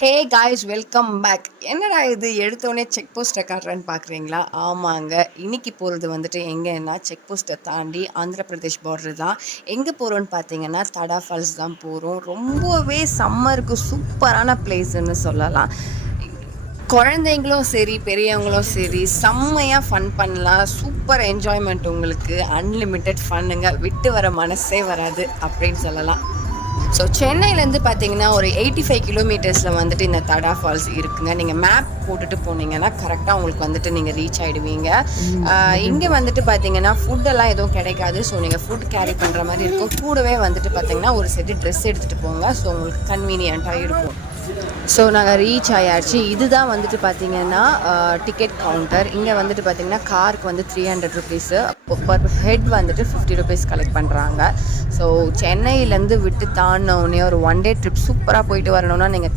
Hey guys, welcome back. என்னடா இது எடுத்தோடனே செக் போஸ்ட்டை காட்டுறேன்னு பார்க்குறீங்களா? ஆமாங்க, இன்னைக்கு போகிறது வந்துட்டு எங்கன்னா செக் போஸ்ட்டை தாண்டி ஆந்திர பிரதேஷ் பார்டர் தான். எங்கே போகிறோன்னு பார்த்தீங்கன்னா தடா ஃபால்ஸ் தான் போகிறோம். ரொம்பவே சம்மருக்கு சூப்பரான பிளேஸ்ன்னு சொல்லலாம். குழந்தைங்களும் சரி பெரியவங்களும் சரி செம்மையாக ஃபன் பண்ணலாம். சூப்பர் என்ஜாய்மெண்ட், உங்களுக்கு அன்லிமிட்டெட் ஃபன்னுங்க, விட்டு வர மனசே வராது அப்படின்னு சொல்லலாம். ஸோ சென்னையிலேருந்து பார்த்தீங்கன்னா ஒரு 85 கிலோமீட்டர்ஸில் வந்துட்டு இந்த தடா ஃபால்ஸ் இருக்குங்க. நீங்கள் மேப் போட்டுட்டு போனீங்கன்னா கரெக்டாக உங்களுக்கு வந்துட்டு நீங்கள் ரீச் ஆகிடுவீங்க. இங்கே வந்துட்டு பார்த்தீங்கன்னா ஃபுட்டெல்லாம் எதுவும் கிடைக்காது. ஸோ நீங்கள் ஃபுட் கேரி பண்ணுற மாதிரி இருக்கும். கூடவே வந்துட்டு பார்த்தீங்கன்னா ஒரு செட்டு ட்ரெஸ் எடுத்துகிட்டு போங்க. ஸோ உங்களுக்கு கன்வீனியண்ட்டாக இருக்கும். ஸோ நாங்கள் ரீச் ஆயாச்சு. இதுதான் வந்துட்டு பார்த்தீங்கன்னா டிக்கெட் கவுண்டர். இங்கே வந்துட்டு பார்த்தீங்கன்னா காருக்கு வந்து 300 ருபீஸு, பர் ஹெட் வந்துட்டு 50 ருபீஸ் கலெக்ட் பண்ணுறாங்க. ஸோ சென்னையிலேருந்து விட்டு தாண்டினோடனே ஒரு 1 டே ட்ரிப் சூப்பராக போயிட்டு வரணும்னா நீங்கள்